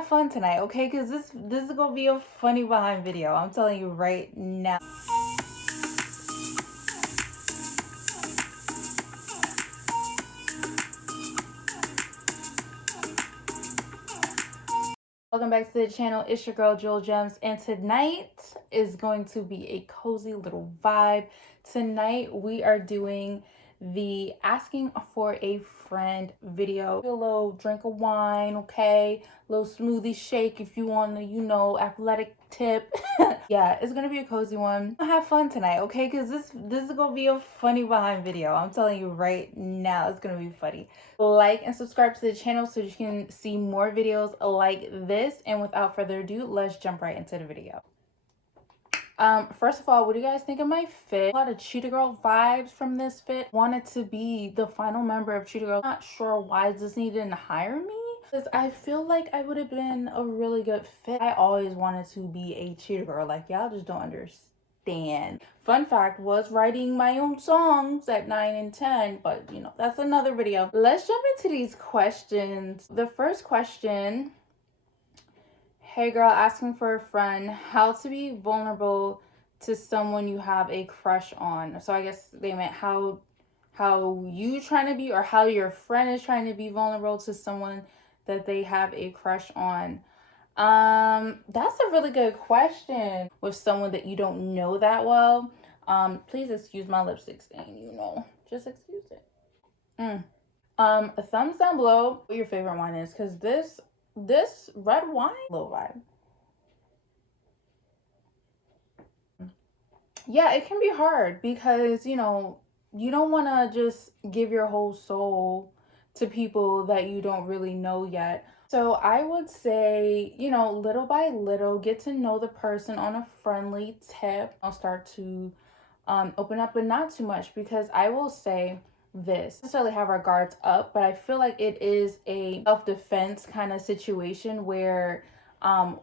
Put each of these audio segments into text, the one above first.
have fun tonight, okay? Because this is gonna be a funny behind video. I'm telling you right now. Welcome back to the channel. It's your girl Jewel Gems, and tonight is going to be a cozy little vibe. Tonight we are doing the asking for a friend video. A little drink of wine, okay? A little smoothie shake if you want to, you know, athletic tip. Yeah, it's gonna be a cozy one. Have fun tonight, okay? Because this is gonna be a funny behind video. I'm telling you right now, it's gonna be funny. Like and subscribe to the channel so you can see more videos like this. And without further ado, let's jump right into the video. First of all, what do you guys think of my fit? A lot of Cheetah Girl vibes from this fit. Wanted to be the final member of Cheetah Girl. Not sure why Disney didn't hire me, because I feel like I would have been a really good fit. I always wanted to be a Cheetah Girl. Like, y'all just don't understand. Fun fact, was writing my own songs at 9 and 10, but you know, that's another video. Let's jump into these questions. The first question: hey girl, asking for a friend, how to be vulnerable to someone you have a crush on. So I guess they meant how you trying to be, or how your friend is trying to be vulnerable to someone that they have a crush on. That's a really good question. With someone that you don't know that well. Please excuse my lipstick stain, you know. Just excuse it. A thumbs down below what your favorite wine is, because this red wine, little vibe. Yeah, it can be hard because, you know, you don't want to just give your whole soul to people that you don't really know yet. So I would say, you know, little by little, get to know the person on a friendly tip. I'll start to open up, but not too much, because I will say this, necessarily have our guards up, but I feel like it is a self-defense kind of situation where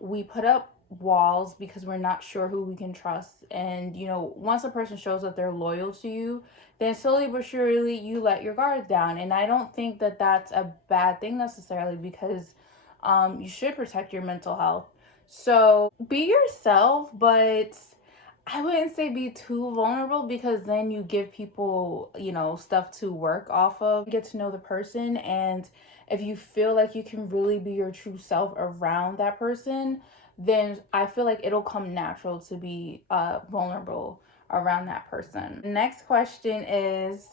we put up walls because we're not sure who we can trust. And you know, once a person shows that they're loyal to you, then slowly but surely you let your guard down. And I don't think that that's a bad thing necessarily, because you should protect your mental health. So be yourself, but I wouldn't say be too vulnerable, because then you give people, you know, stuff to work off of. Get to know the person, and if you feel like you can really be your true self around that person, then I feel like it'll come natural to be vulnerable around that person. Next question is,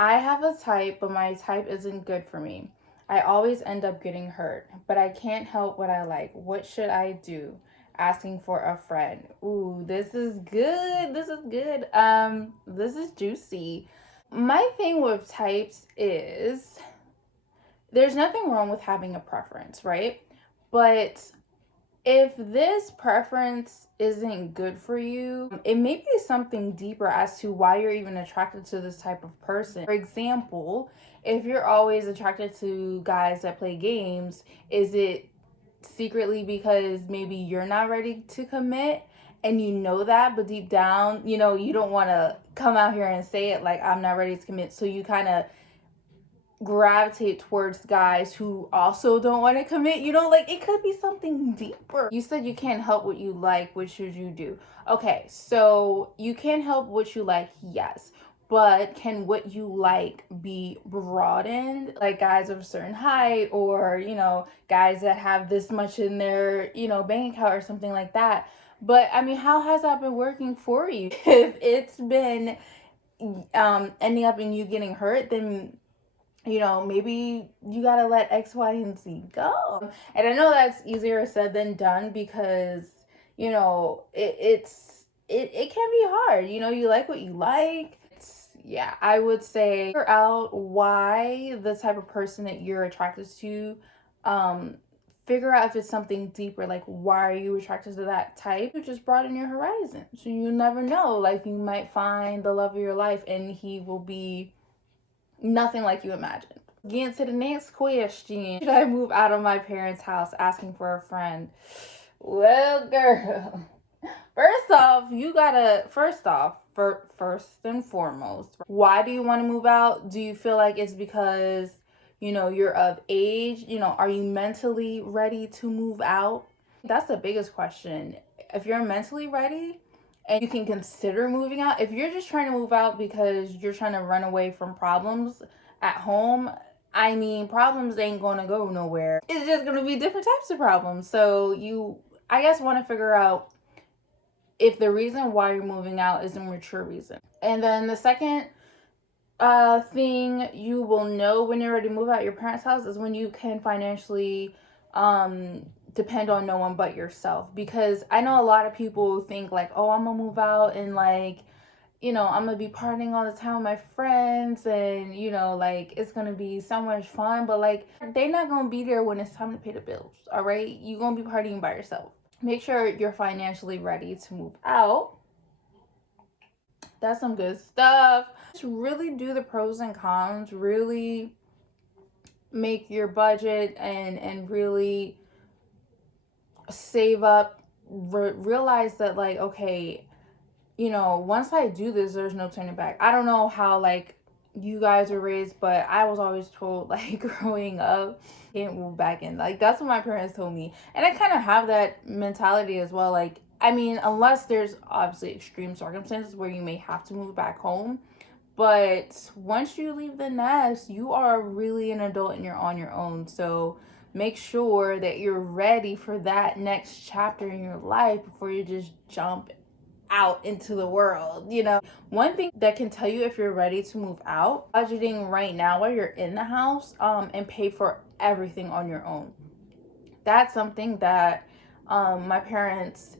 I have a type, but my type isn't good for me. I always end up getting hurt, but I can't help what I like. What should I do? Asking for a friend. Ooh, this is good. This is good. This is juicy. My thing with types is there's nothing wrong with having a preference, right? But if this preference isn't good for you, it may be something deeper as to why you're even attracted to this type of person. For example, if you're always attracted to guys that play games, is it secretly because maybe you're not ready to commit and you know that, but deep down, you know, you don't want to come out here and say it, like, I'm not ready to commit, so you kind of gravitate towards guys who also don't want to commit, you know? Like, it could be something deeper. You said you can't help what you like. What should you do? Okay, so you can't help what you like, yes, but can what you like be broadened? Like guys of a certain height, or, you know, guys that have this much in their, you know, bank account or something like that. But I mean, how has that been working for you? If it's been ending up in you getting hurt, then, you know, maybe you gotta let X, Y, and Z go. And I know that's easier said than done, because, you know, it can be hard. You know, you like what you like. Yeah, I would say figure out why the type of person that you're attracted to. Figure out if it's something deeper, like why are you attracted to that type. Just broaden your horizon, so you never know. Like, you might find the love of your life, and he will be nothing like you imagined. Getting to the next question: should I move out of my parents' house? Asking for a friend. Well, girl, first and foremost, why do you want to move out? Do you feel like it's because you're of age. Are you mentally ready to move out? That's the biggest question. If you're mentally ready and you can consider moving out, if you're just trying to move out because you're trying to run away from problems at home, I mean, problems ain't gonna go nowhere. It's just gonna be different types of problems. So I guess, want to figure out if the reason why you're moving out is a mature reason. And then the second thing you will know when you're ready to move out your parents' house is when you can financially depend on no one but yourself. Because I know a lot of people think like, oh, I'm gonna move out and like, I'm gonna be partying all the time with my friends and like it's gonna be so much fun, but like they're not gonna be there when it's time to pay the bills. All right, you're gonna be partying by yourself. Make sure you're financially ready to move out. That's some good stuff. Just really do the pros and cons, really make your budget and really save up. Realize that like, okay, once I do this, there's no turning back. I don't know how like you guys were raised, but I was always told like growing up, can't move back in. Like that's what my parents told me. And I kind of have that mentality as well. Like, I mean, unless there's obviously extreme circumstances where you may have to move back home. But once you leave the nest, you are really an adult and you're on your own. So make sure that you're ready for that next chapter in your life before you just jump out into the world. One thing that can tell you if you're ready to move out, budgeting right now while you're in the house, and pay for everything on your own. That's something that my parents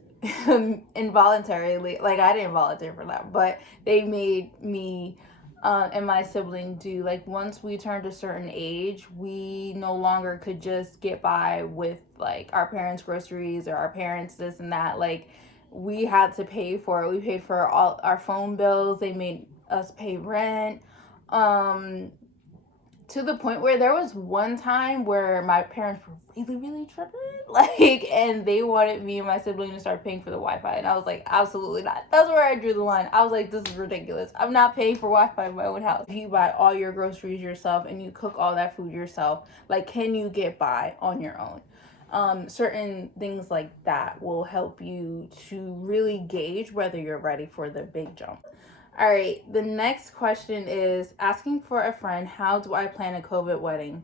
involuntarily, like I didn't volunteer for that, but they made me and my sibling do. Like once we turned a certain age, we no longer could just get by with like our parents' groceries or our parents this and that. Like we had to pay for it. We paid for all our phone bills. They made us pay rent. To the point where there was one time where my parents were really, really tripping, like, and they wanted me and my sibling to start paying for the Wi-Fi, and I was like, absolutely not. That's where I drew the line. I was like, this is ridiculous. I'm not paying for Wi-Fi in my own house. If you buy all your groceries yourself and you cook all that food yourself, like, can you get by on your own? Certain things like that will help you to really gauge whether you're ready for the big jump. All right, the next question is asking for a friend, how do I plan a COVID wedding?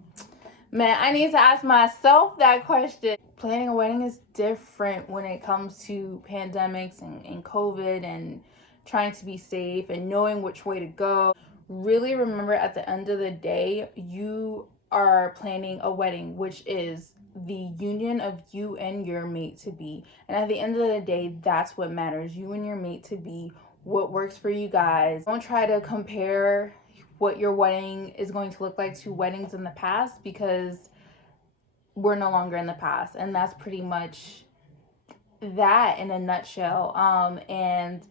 Man, I need to ask myself that question. Planning a wedding is different when it comes to pandemics and COVID and trying to be safe and knowing which way to go. Really remember at the end of the day, you are planning a wedding, which is the union of you and your mate to be. And at the end of the day, that's what matters. You and your mate to be, what works for you guys. Don't try to compare what your wedding is going to look like to weddings in the past, because we're no longer in the past, and that's pretty much that in a nutshell. And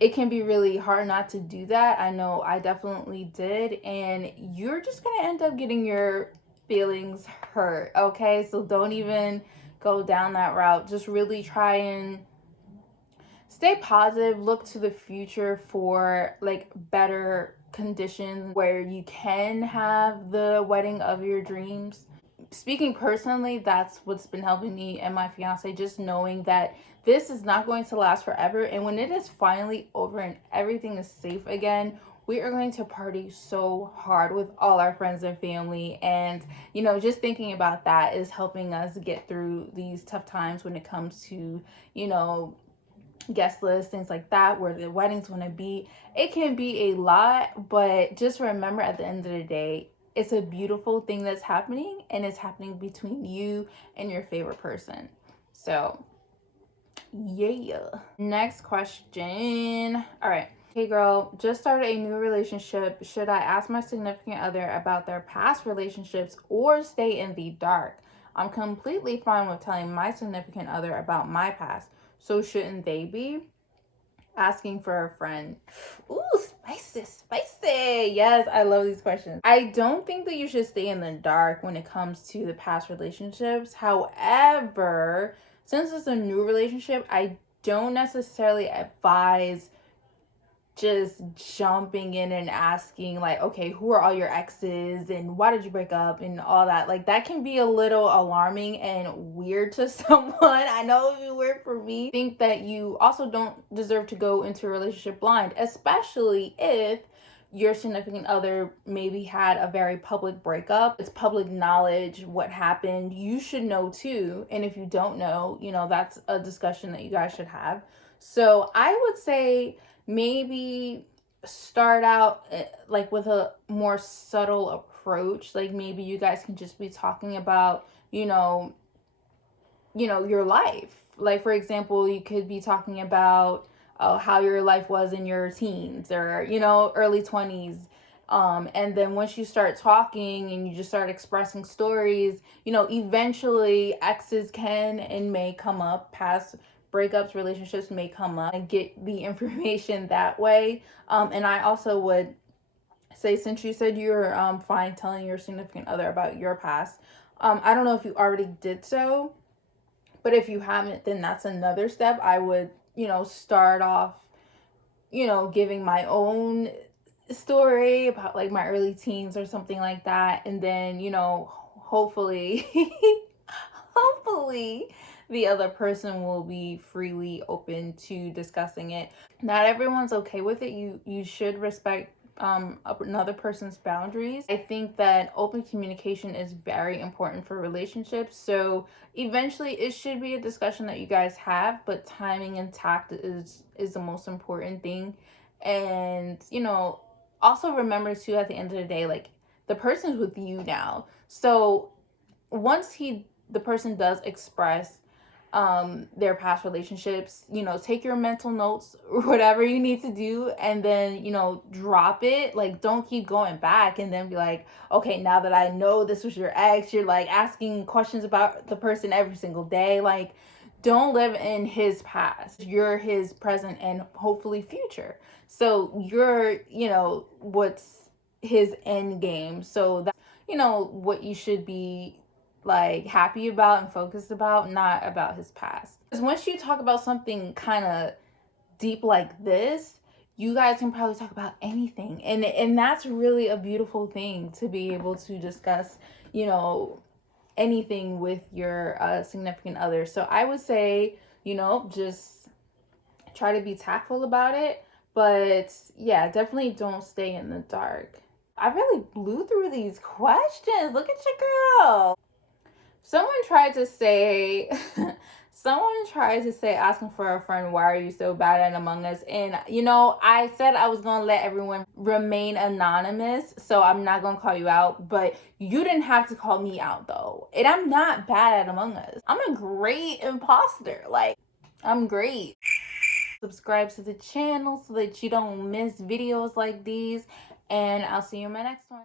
it can be really hard not to do that. I know I definitely did, and you're just gonna end up getting your feelings hurt. Okay, so don't even go down that route. Just really try and stay positive. Look to the future for like better conditions where you can have the wedding of your dreams. Speaking personally, that's what's been helping me and my fiance, just knowing that this is not going to last forever, and when it is finally over and everything is safe again, we are going to party so hard with all our friends and family. And just thinking about that is helping us get through these tough times when it comes to guest lists, things like that, where the wedding's going to be. It can be a lot, but just remember at the end of the day, it's a beautiful thing that's happening, and it's happening between you and your favorite person. So yeah. Next question. All right. Hey girl, just started a new relationship. Should I ask my significant other about their past relationships or stay in the dark? I'm completely fine with telling my significant other about my past. So shouldn't they be? Asking for a friend. Ooh, spicy, spicy. Yes, I love these questions. I don't think that you should stay in the dark when it comes to the past relationships. However, since it's a new relationship, I don't necessarily advise just jumping in and asking, like, okay, who are all your exes and why did you break up and all that. Like, that can be a little alarming and weird to someone. I know it would be weird for me. I think that you also don't deserve to go into a relationship blind, especially if your significant other maybe had a very public breakup. It's public knowledge what happened. You should know too. And if you don't know, that's a discussion that you guys should have. So I would say maybe start out like with a more subtle approach. Like maybe you guys can just be talking about, your life. Like for example, you could be talking about how your life was in your teens or early 20s. And then once you start talking and you just start expressing stories, eventually exes can and may come up. Past breakups, relationships may come up, and get the information that way. And I also would say, since you said you're fine telling your significant other about your past, I don't know if you already did so, but if you haven't, then that's another step. I would, start off, giving my own story about like my early teens or something like that. And then, hopefully, hopefully the other person will be freely open to discussing it. Not everyone's okay with it. You should respect another person's boundaries. I think that open communication is very important for relationships. So eventually it should be a discussion that you guys have, but timing and tact is the most important thing. And also remember too, at the end of the day, like, the person's with you now. So once the person does express their past relationships, take your mental notes or whatever you need to do, and then drop it. Like, don't keep going back and then be like, okay, now that I know this was your ex, you're like asking questions about the person every single day. Like, don't live in his past. You're his present and hopefully future. So you're what's his end game. So that what you should be like happy about and focused about, not about his past. Because once you talk about something kind of deep like this, you guys can probably talk about anything, and that's really a beautiful thing, to be able to discuss anything with your significant other. So I would say just try to be tactful about it, but yeah, definitely don't stay in the dark. I really blew through these questions. Look at your girl. Someone tried to say, asking for a friend, why are you so bad at Among Us? And, I said I was going to let everyone remain anonymous, so I'm not going to call you out. But you didn't have to call me out, though. And I'm not bad at Among Us. I'm a great imposter. Like, I'm great. Subscribe to the channel so that you don't miss videos like these. And I'll see you in my next one.